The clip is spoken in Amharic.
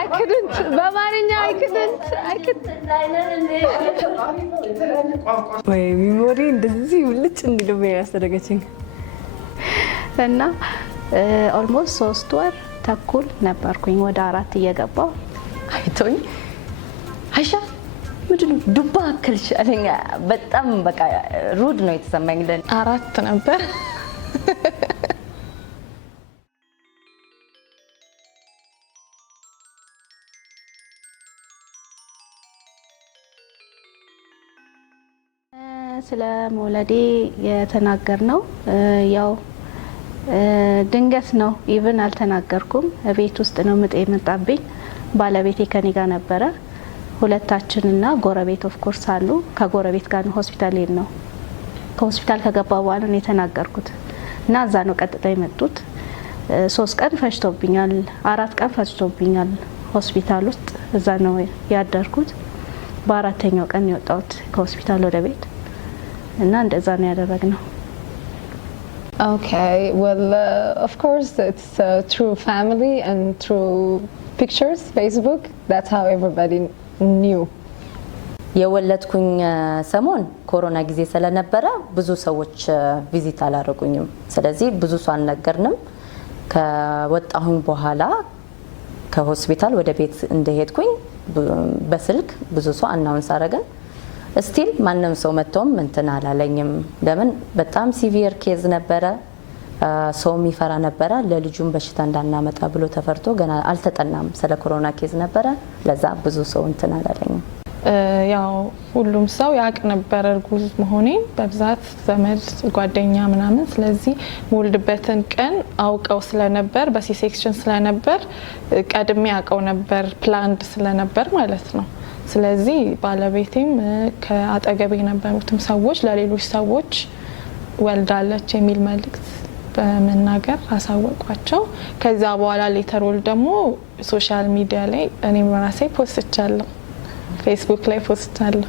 I couldn't. በማንኛ I couldn't. ወይ ሚሞሪ እንደዚህ ውልጭ እንዲለው ያስተደገችኝ እና almost 3 ወር ተኩል ነበርኩኝ ወደ 4 እየገባው አይቶኝ አይሻ ምንድነው ዱባ አከልሽ አለኛ በጣም በቃ ሩድ ነው የተሰማኝ ለ 4 ነበር ስለ መውለዴ የተናገርነው ያው ድንገት ነው ኢቭን አልተናገርኩም ቤት ውስጥ ነው ምጥ የመጣብኝ ባለቤቴ ከኔ ጋር ነበረ ሁለታችንና ጎረቤት ኦፍ ኮርስ አሉ ከጎረቤት ጋር ነው ሆስፒታል ነው ከሆስፒታል ከገባ በኋላ ነው የተናገርኩት እና እዛ ነው ቀጥታ የመጡት 3 ቀን ፈጅቶብኛል 4 ቀን ፈጅቶብኛል ሆስፒታል ውስጥ እዛ ነው ያደርኩት በአራተኛው ቀን የወጣሁት ከሆስፒታል ወደ ቤት እና እንደዛ ነው ያደረግነው Okay, well, of course, it's through family and through pictures, Facebook. That's how everybody knew. የወለድኩኝ ሰሞን ኮሮና ጊዜ ስለነበረ ብዙ ሰዎች ቪዚት አላረጉኝም ስለዚህ ብዙ ሰው አልነገርንም ከወጣሁኝ በኋላ ከሆስፒታል ወደ ቤት እንደሄድኩኝ በስልክ ብዙ ሰው አናውንስ አረገን ስቲል ማንንም ሰው መጥቶም እንትን አላለኝም ለምን በጣም ሲቪር ኬዝ ነበረ ሰው የሚፈራ ነበረ ለልጁም በሽታ እንዳናመጣ ብሎ ተፈርቶ ገና አልተጠናም ስለ ኮሮና ኬዝ ነበረ ለዛ ብዙ ሰው እንትን አላለኝም ያው ሁሉም ሰው ያቅ ነበር እርጉዝ መሆኔን በብዛት ዘመድ ጓደኛ ምናምን ስለዚህ ወልድበትን ቀን አውቀው ስለነበር በሲ ሴክሽን ስለነበር ቀድሜ ያቀው ነበር ፕላንድ ስለነበር ማለት ነው ስለዚህ ባለቤቴም ከአጠገቤ የነበሩትም ሰዎች ለሌሎች ሰዎች ወልዳለች የሚል መልእክት በመናገር አሳወቋቸው ከዛ በኋላ ሌተር ወል ደግሞ ሶሻል ሚዲያ ላይ እኔም ራሴ ፖስት ቻለሁ ፌስቡክ ላይ ፖስት አለ